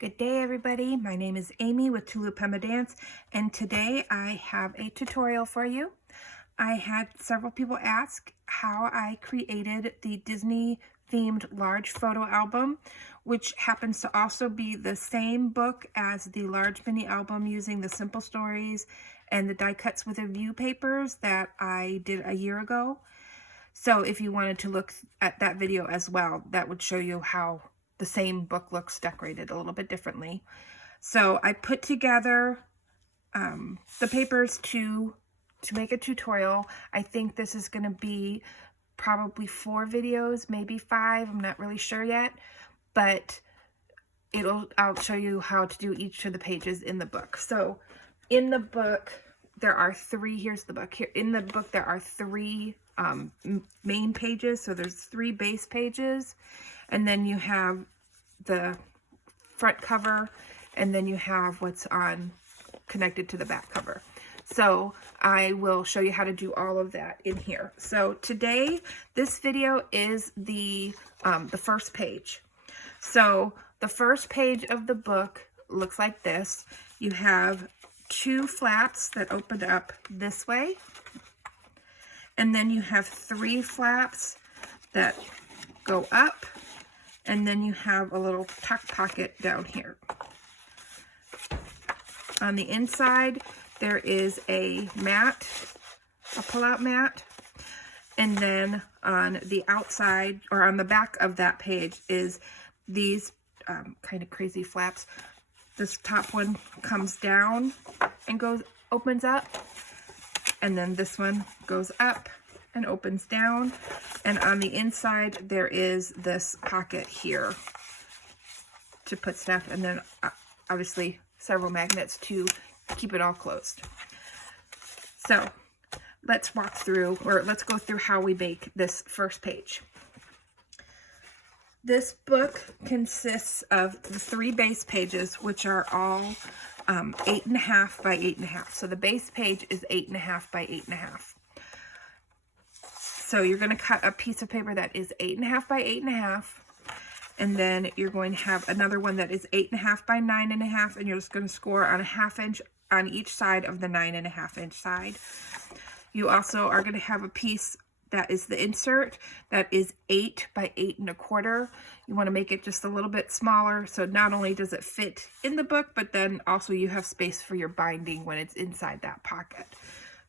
Good day, everybody. My name is Amy with Tulip Pema Dance, and today I have a tutorial for you. I had several people ask how I created the Disney themed large photo album, which happens to also be the same book as the large mini album using the simple stories and the die cuts with a view papers that I did a year ago. So if you wanted to look at that video as well, that would show you how the same book looks decorated a little bit differently. So I put together the papers to make a tutorial. I think this is going to be probably 4 videos, maybe 5. I'm not really sure yet, but I'll show you how to do each of the pages in the book. So in the book, there are 3, here's the book. Here in the book, there are 3 main pages. So there's 3 base pages, and then you have the front cover, and then you have what's on connected to the back cover. So I will show you how to do all of that in here. So today, this video is the first page. So the first page of the book looks like this. You have 2 flaps that open up this way, and then you have 3 flaps that go up, and then you have a little tuck pocket down here. On the inside, there is a mat, a pull-out mat, and then on the outside, or on the back of that page, is these kind of crazy flaps. This top one comes down and opens up, and then this one goes up and opens down, and on the inside there is this pocket here to put stuff, and then obviously several magnets to keep it all closed. So let's go through how we make this first page. This book consists of the 3 base pages, which are all 8.5 by 8.5. So the base page is 8.5 by 8.5. So you're going to cut a piece of paper that is 8.5 by 8.5, and then you're going to have another one that is 8.5 by 9.5, and you're just going to score on a 1/2 inch on each side of the 9.5 inch side. You also are going to have a piece that is the insert that is 8 by 8.25. You want to make it just a little bit smaller, so not only does it fit in the book, but then also you have space for your binding when it's inside that pocket.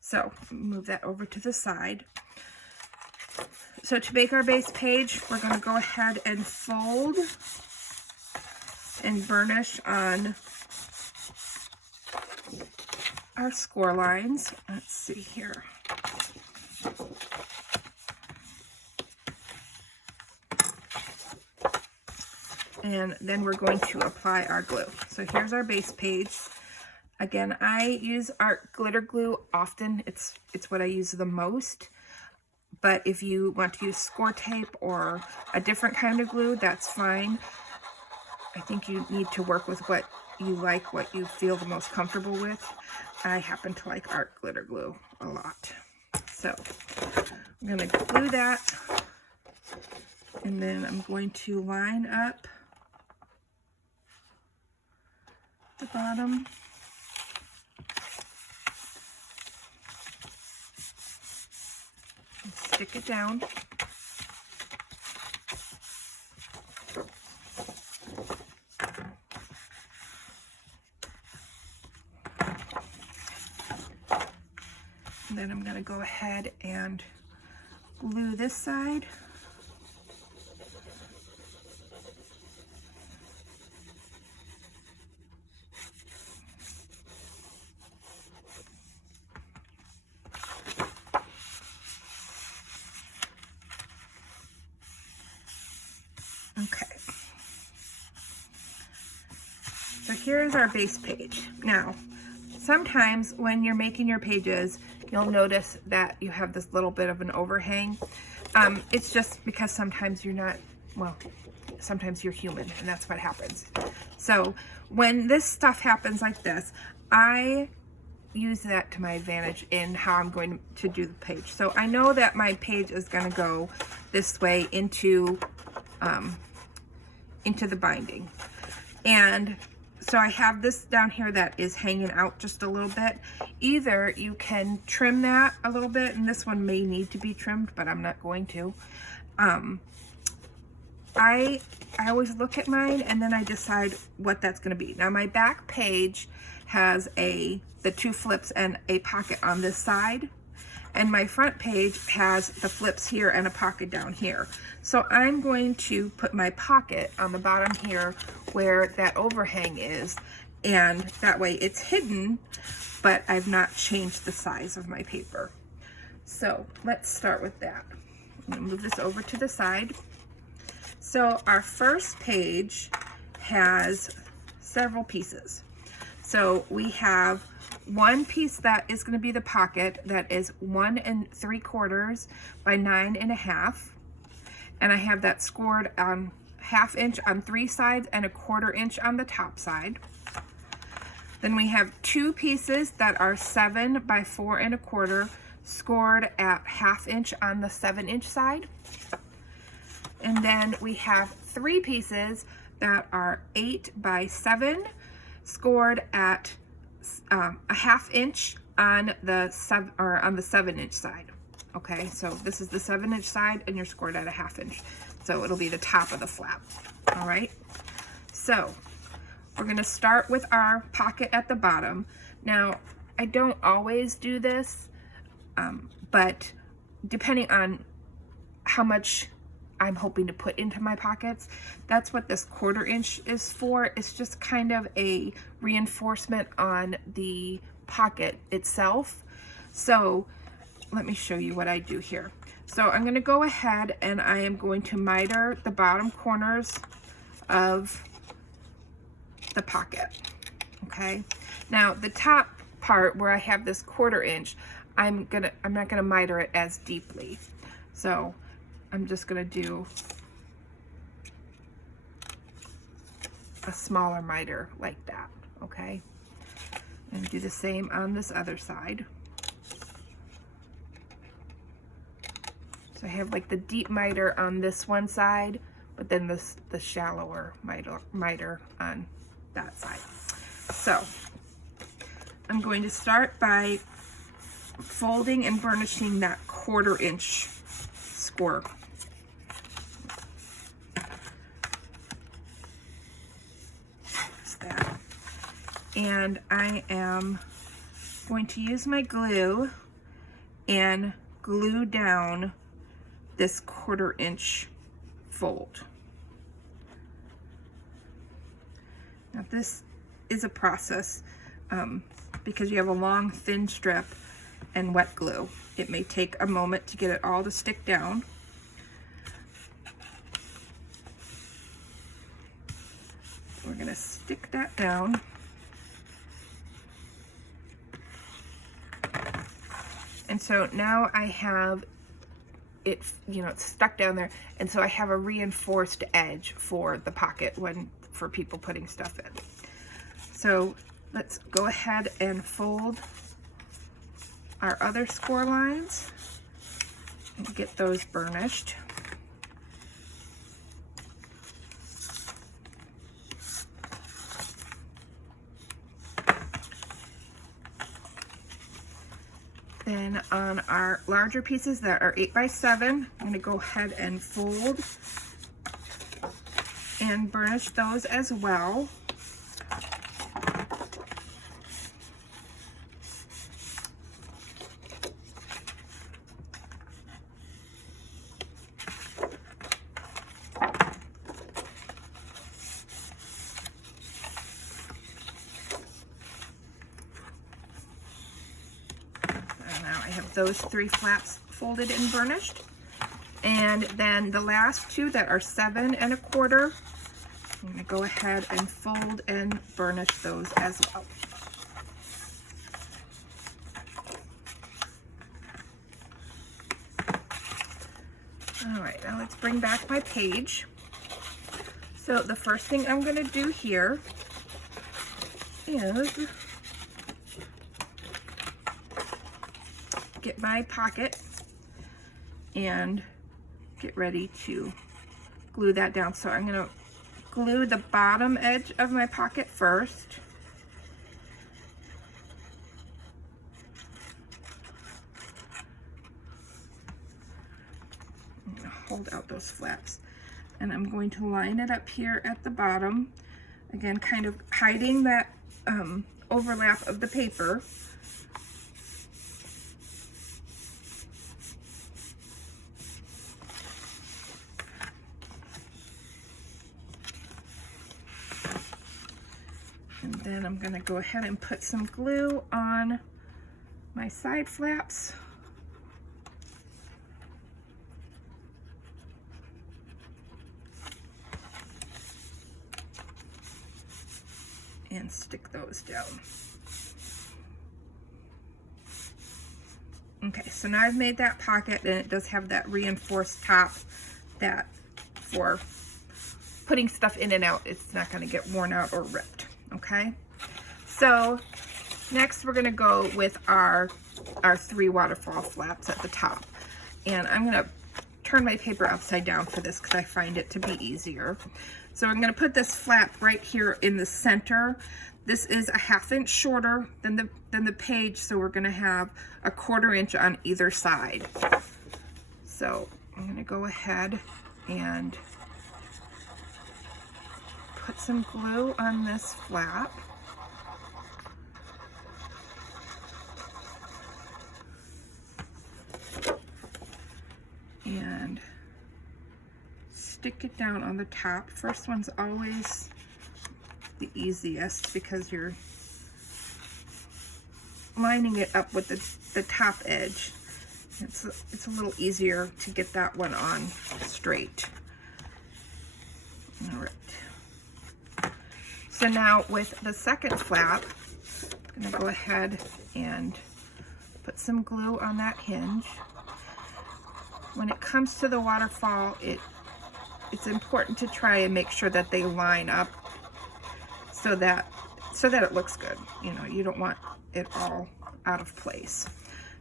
So move that over to the side. So to make our base page, we're going to go ahead and fold and burnish on our score lines. Let's see here. And then we're going to apply our glue. So here's our base page. Again, I use art glitter glue often. It's what I use the most. But if you want to use score tape or a different kind of glue, that's fine. I think you need to work with what you like, what you feel the most comfortable with. I happen to like art glitter glue a lot. So I'm going to glue that, and then I'm going to line up the bottom. And stick it down. And then I'm going to go ahead and glue this side. Okay. So here's our base page. Now, sometimes when you're making your pages, you'll notice that you have this little bit of an overhang. It's just because sometimes you're not, well, sometimes you're human, and that's what happens. So when this stuff happens like this, I use that to my advantage in how I'm going to do the page. So I know that my page is going to go this way into the binding. And so I have this down here that is hanging out just a little bit. Either you can trim that a little bit, and this one may need to be trimmed, but I'm not going to. I always look at mine and then I decide what that's going to be. Now my back page has the two flips and a pocket on this side, and my front page has the flips here and a pocket down here. So I'm going to put my pocket on the bottom here where that overhang is, and that way it's hidden, but I've not changed the size of my paper. So let's start with that. I'm going to move this over to the side. So our first page has several pieces. So we have one piece that is going to be the pocket that is 1 3/4 by 9 1/2, and I have that scored on 1/2 inch on 3 sides and 1/4 inch on the top side. Then we have 2 pieces that are 7 by 4 1/4, scored at 1/2 inch on the 7-inch side. And then we have 3 pieces that are 8 by 7, scored at a 1/2 inch on the 7-inch side. Okay, so this is the 7-inch side, and you're scored at a 1/2 inch. So it'll be the top of the flap. All right. So we're going to start with our pocket at the bottom. Now, I don't always do this, but depending on how much I'm hoping to put into my pockets, that's what this 1/4 inch is for. It's just kind of a reinforcement on the pocket itself. So let me show you what I do here. So I'm going to go ahead and I am going to miter the bottom corners of the pocket. Okay, now the top part where I have this 1/4 inch, I'm not gonna miter it as deeply. So I'm just gonna do a smaller miter like that. Okay, and do the same on this other side. So I have like the deep miter on this one side, but then the shallower miter on that side. So I'm going to start by folding and burnishing that 1/4 inch score. That's that. And I am going to use my glue and glue down this 1/4 inch fold. Now this is a process because you have a long thin strip and wet glue. It may take a moment to get it all to stick down. We're going to stick that down. And so now I have it, it's stuck down there, and so I have a reinforced edge for the pocket for people putting stuff in. So let's go ahead and fold our other score lines and get those burnished. Then on our larger pieces that are 8 by 7, I'm going to go ahead and fold and burnish those as well. Those 3 flaps folded and burnished, and then the last 2 that are 7 1/4, I'm going to go ahead and fold and burnish those as well. All right, now let's bring back my page. So the first thing I'm going to do here is get my pocket and get ready to glue that down. So I'm going to glue the bottom edge of my pocket first. I'm going to hold out those flaps. And I'm going to line it up here at the bottom. Again, kind of hiding that overlap of the paper. And then I'm going to go ahead and put some glue on my side flaps. And stick those down. Okay, so now I've made that pocket, and it does have that reinforced top that for putting stuff in and out, it's not going to get worn out or ripped. Okay, so next we're going to go with our 3 waterfall flaps at the top, and I'm going to turn my paper upside down for this because I find it to be easier. So I'm going to put this flap right here in the center. This is a 1/2 inch shorter than the page, so we're going to have a 1/4 inch on either side. So I'm going to go ahead and put some glue on this flap. And stick it down on the top. First one's always the easiest because you're lining it up with the top edge. It's a little easier to get that one on straight. All right. So now with the second flap, I'm going to go ahead and put some glue on that hinge. When it comes to the waterfall, it's important to try and make sure that they line up so that it looks good. You know, you don't want it all out of place.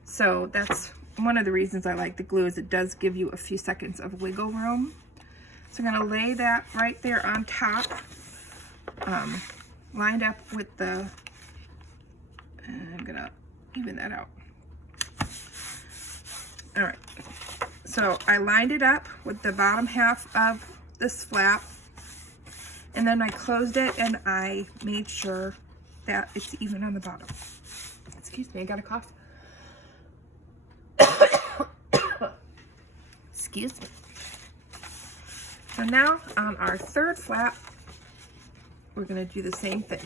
So that's one of the reasons I like the glue, is it does give you a few seconds of wiggle room. So I'm going to lay that right there on top, lined up with the, and I'm going to even that out. All right. So I lined it up with the bottom half of this flap, and then I closed it and I made sure that it's even on the bottom. Excuse me, I got a cough. Excuse me. So now on our third flap, we're going to do the same thing.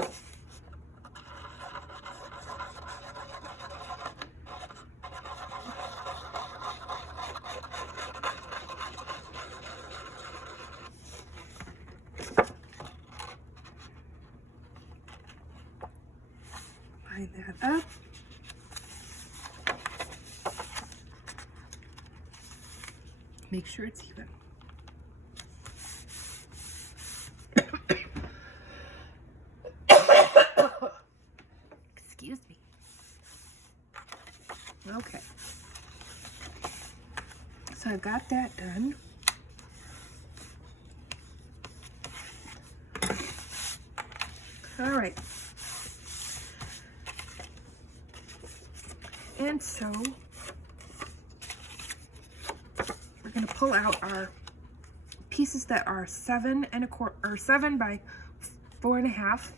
Line that up. Make sure it's even. Excuse me. Okay. So I've got that done. All right. And so we're going to pull out our pieces that are 7 1/4 or 7 by 4.5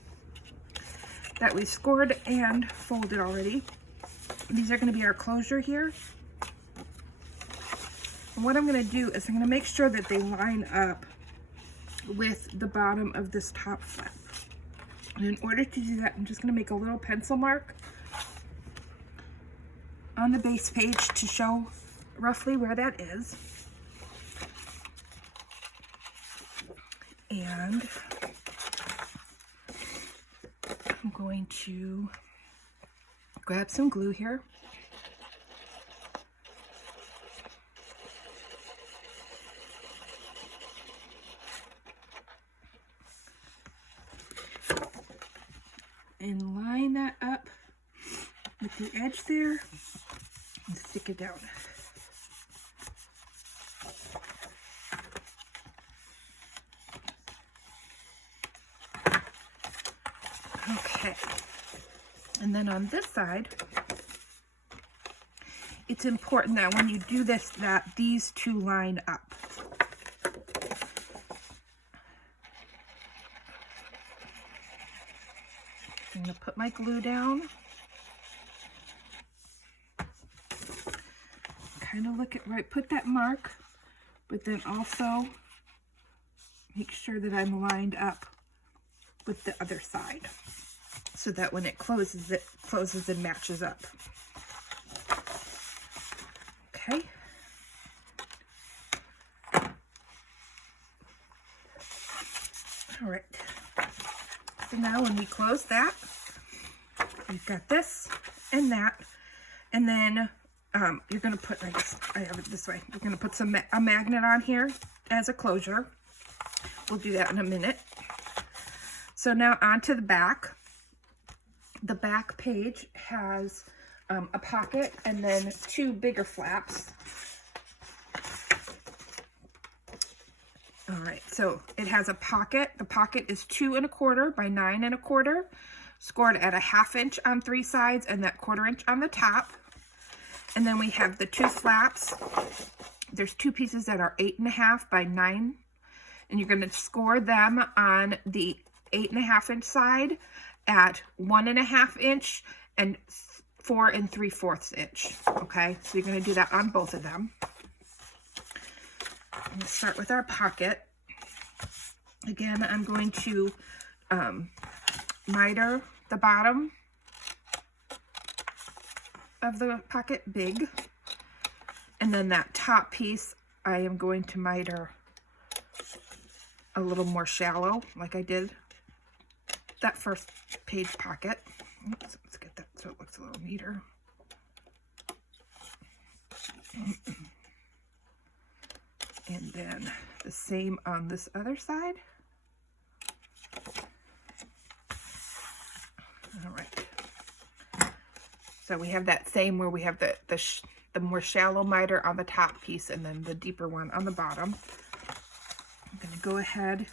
that we scored and folded already. These are going to be our closure here. And what I'm going to do is I'm going to make sure that they line up with the bottom of this top flap. And in order to do that, I'm just going to make a little pencil mark on the base page to show roughly where that is. And I'm going to grab some glue here. And line that up with the edge there and stick it down. Okay. And then on this side, it's important that when you do this, that these two line up. I'm going to put my glue down. Kind of look at where I put that mark, but then also make sure that I'm lined up with the other side so that when it closes and matches up. Okay. All right. So now when we close that, we've got this and that, and then you're going to put, I have it this way, you're going to put a magnet on here as a closure. We'll do that in a minute. So now onto the back. The back page has a pocket and then two bigger flaps. All right, so it has a pocket. The pocket is 2 1/4 by 9 1/4, scored at a 1/2 inch on 3 sides and that 1/4 inch on the top. And then we have the 2 flaps. There's 2 pieces that are 8 1/2 by 9, and you're going to score them on the 8 1/2 inch side at 1 1/2 inch and 4 3/4 inch. Okay, so you're going to do that on both of them. I'm going to start with our pocket. Again, I'm going to miter the bottom of the pocket big, and then that top piece I am going to miter a little more shallow, like I did that first page pocket. Oops, let's get that so it looks a little neater. And then the same on this other side. All right. So we have that same where we have the more shallow miter on the top piece and then the deeper one on the bottom. I'm going to go ahead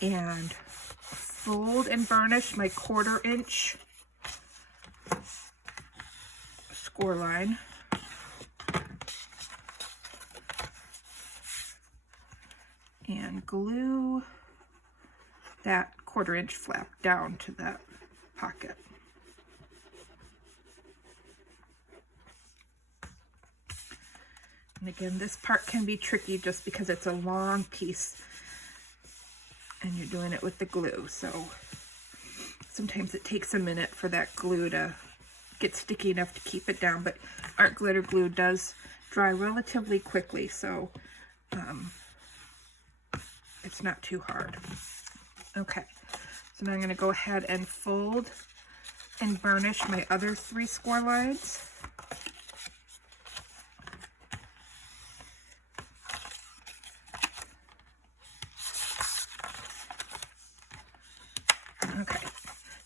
and fold and burnish my 1/4 inch score line. And glue that 1/4 inch flap down to that pocket. And again, this part can be tricky just because it's a long piece and you're doing it with the glue. So sometimes it takes a minute for that glue to get sticky enough to keep it down, but art glitter glue does dry relatively quickly, so it's not too hard. Okay, so now I'm going to go ahead and fold and burnish my other 3 score lines. Okay,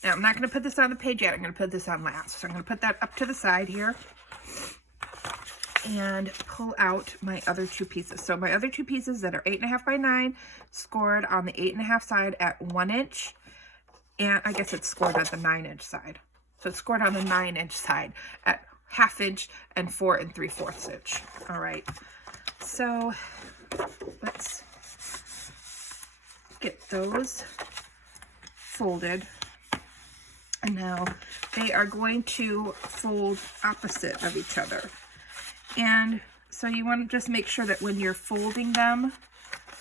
now I'm not going to put this on the page yet. I'm going to put this on last. So I'm going to put that up to the side here and pull out my other 2 pieces. So my other 2 pieces that are 8 1/2 by 9, scored on the 8 1/2 side at 1 inch, and I guess it's scored at the 9 inch side. So it's scored on the 9 inch side at 1/2 inch and 4 3/4 inch. All right, so let's get those folded. And now they are going to fold opposite of each other. And so you want to just make sure that when you're folding them,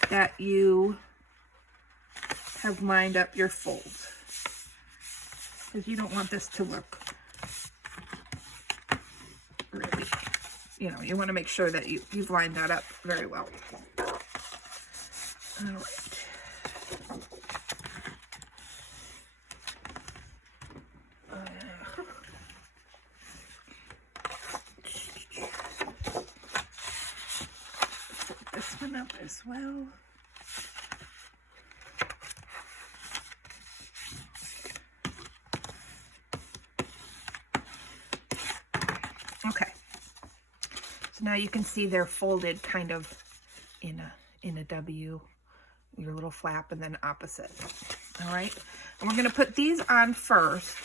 that you have lined up your folds, because you don't want this to look really, you want to make sure that you've lined that up very well. All right. This one up as well. Okay, so now you can see they're folded kind of in a W. your little flap and then opposite. All right, and we're going to put these on first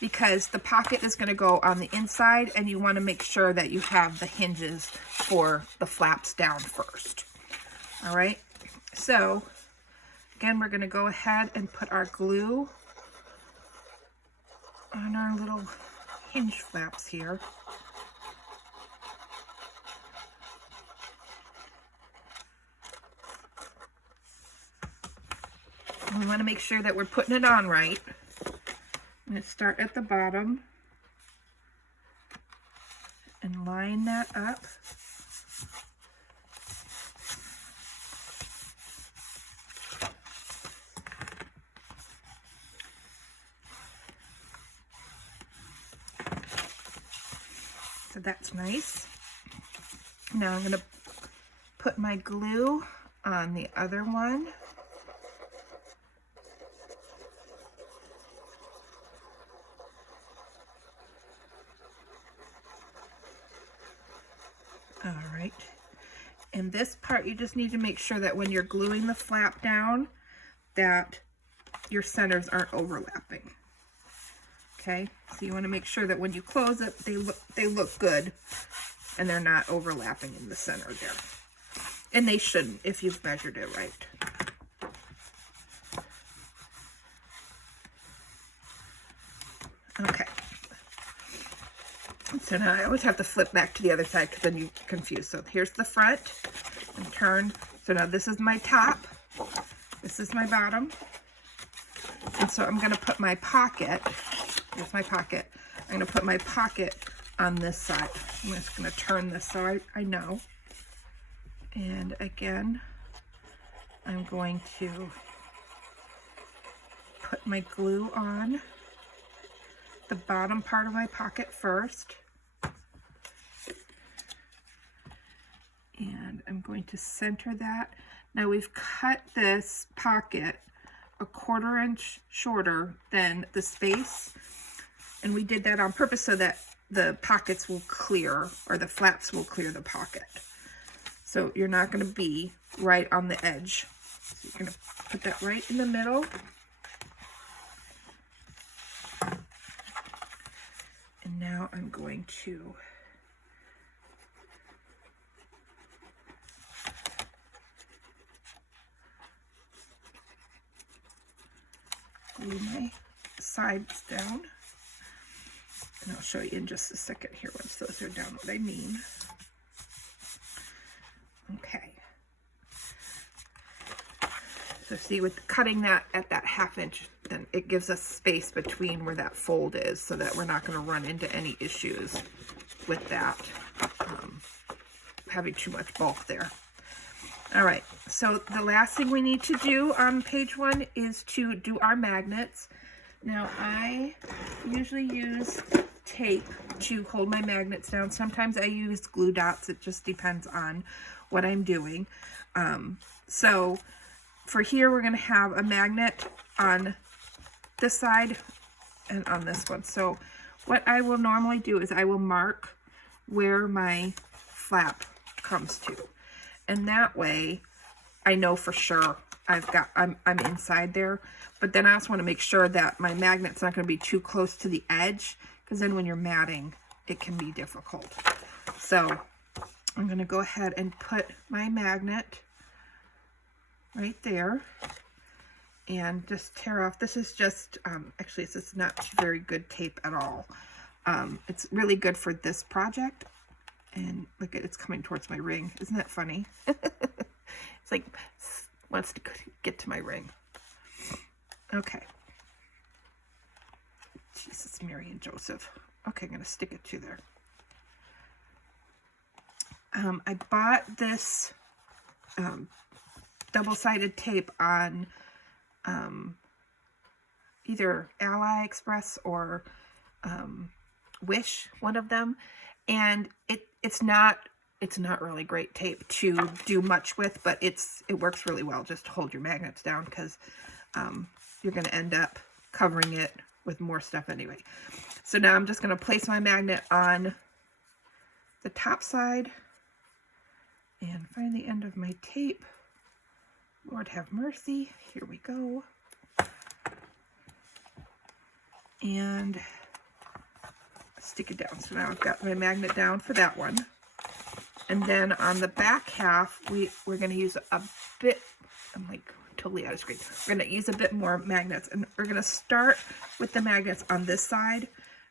because the pocket is going to go on the inside, and you want to make sure that you have the hinges for the flaps down first. All right, so again, we're going to go ahead and put our glue on our little hinge flaps here. And we want to make sure that we're putting it on right. I'm going to start at the bottom and line that up. So that's nice. Now I'm going to put my glue on the other one. All right. And this part, you just need to make sure that when you're gluing the flap down, that your centers aren't overlapping. Okay, so you want to make sure that when you close it, they look good and they're not overlapping in the center there. And they shouldn't if you've measured it right. Okay. So now I always have to flip back to the other side because then you get confused. So here's the front and turn. So now this is my top. This is my bottom. And so I'm going to put my pocket. Here's my pocket. I'm going to put my pocket on this side. I'm just going to turn this so I know. And again, I'm going to put my glue on the bottom part of my pocket first. And I'm going to center that. Now we've cut this pocket a 1/4 inch shorter than the space. And we did that on purpose so that the pockets will clear, or the flaps will clear the pocket. So you're not going to be right on the edge. So you're going to put that right in the middle. And now I'm going to glue my sides down. And I'll show you in just a second here once those are down what I mean. Okay. So see, with cutting that at that 1/2 inch, then it gives us space between where that fold is so that we're not going to run into any issues with that, having too much bulk there. All right, so the last thing we need to do on page 1 is to do our magnets. Now I usually use tape to hold my magnets down. Sometimes I use glue dots. It just depends on what I'm doing. So for here, we're going to have a magnet on this side and on this one. So what I will normally do is I will mark where my flap comes to. And that way I know for sure I'm inside there. But then I also want to make sure that my magnet's not going to be too close to the edge, because then when you're matting, it can be difficult. So I'm going to go ahead and put my magnet right there and just tear off. This is just, actually this is not very good tape at all. It's really good for this project. And look, it's coming towards my ring. Isn't that funny? It's like, wants to get to my ring. Okay. Jesus, Mary and Joseph. Okay, I'm going to stick it to there. I bought this double-sided tape on either AliExpress or Wish, one of them, and it's not really great tape to do much with, but it works really well just to hold your magnets down, because you're going to end up covering it with more stuff anyway. So now I'm just going to place my magnet on the top side and find the end of my tape Lord have mercy. Here we go. And stick it down. So now I've got my magnet down for that one. And then on the back half, we're going to use a bit, I'm like totally out of screen. We're going to use a bit more magnets. And we're going to start with the magnets on this side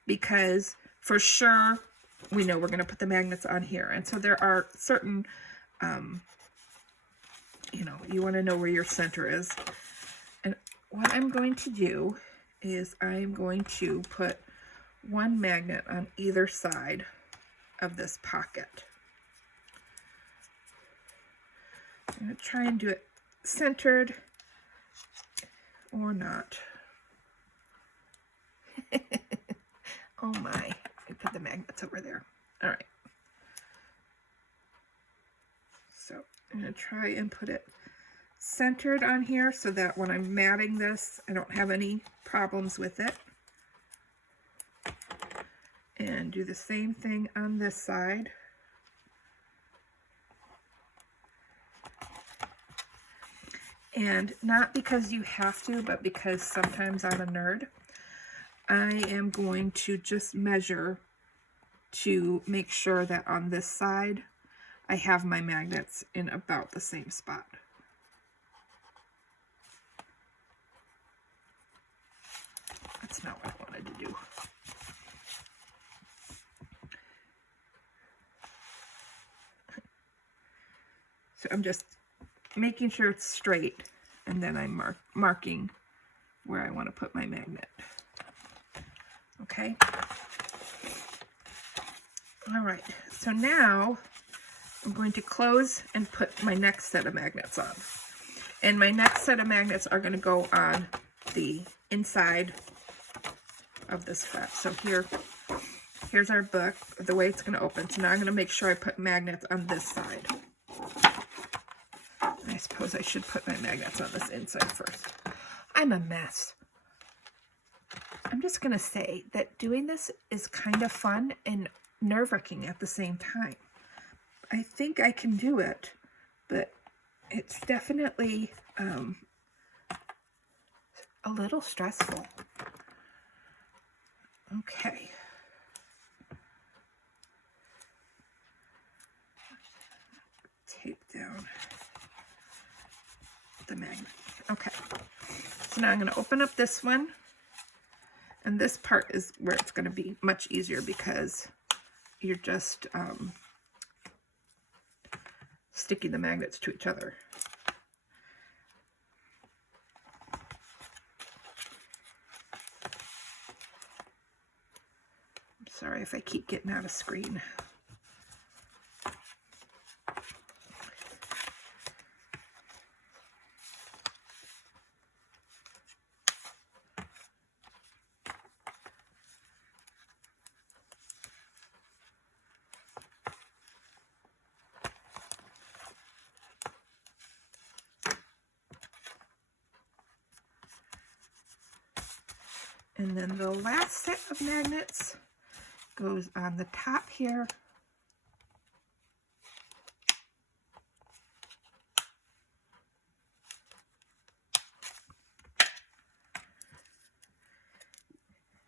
because for sure we know we're going to put the magnets on here. And so there are certain, you know, you want to know where your center is. And what I'm going to do is I'm going to put one magnet on either side of this pocket. I'm going to try and do it centered or not. Oh my, I put the magnets over there. All right. So I'm going to try and put it centered on here so that when I'm matting this, I don't have any problems with it. And do the same thing on this side. And not because you have to, but because sometimes I'm a nerd, I am going to just measure to make sure that on this side, I have my magnets in about the same spot. That's not what I wanted to do. So I'm just making sure it's straight, and then I'm marking where I want to put my magnet. Okay. All right. So now I'm going to close and put my next set of magnets on. And my next set of magnets are going to go on the inside of this flap. So here's our book, the way it's going to open. So now I'm going to make sure I put magnets on this side. I suppose I should put my magnets on this inside first. I'm a mess. I'm just going to say that doing this is kind of fun and nerve-wracking at the same time. I think I can do it, but it's definitely a little stressful. Okay. Tape down the magnet. Okay. So now I'm going to open up this one. And this part is where it's going to be much easier because you're just sticking the magnets to each other. I'm sorry if I keep getting out of screen. And then the last set of magnets goes on the top here.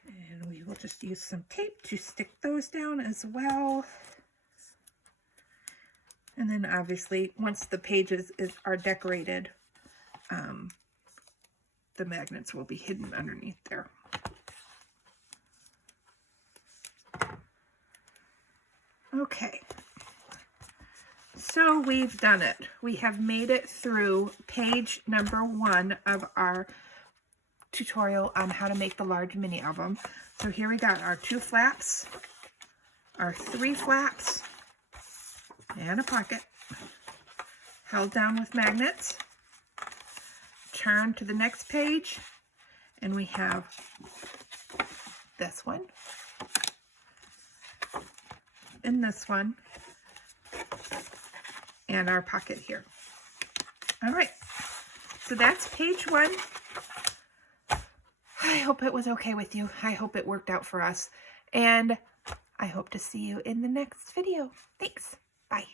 And we will just use some tape to stick those down as well. And then obviously once the pages are decorated, the magnets will be hidden underneath there. Okay, so we've done it. We have made it through page number 1 of our tutorial on how to make the large mini album. So here we got our 2 flaps, our 3 flaps, and a pocket held down with magnets. Turn to the next page, and we have this one, and this one, and our pocket here. All right, so that's page 1. I hope it was okay with you. I hope it worked out for us, and I hope to see you in the next video. Thanks. Bye.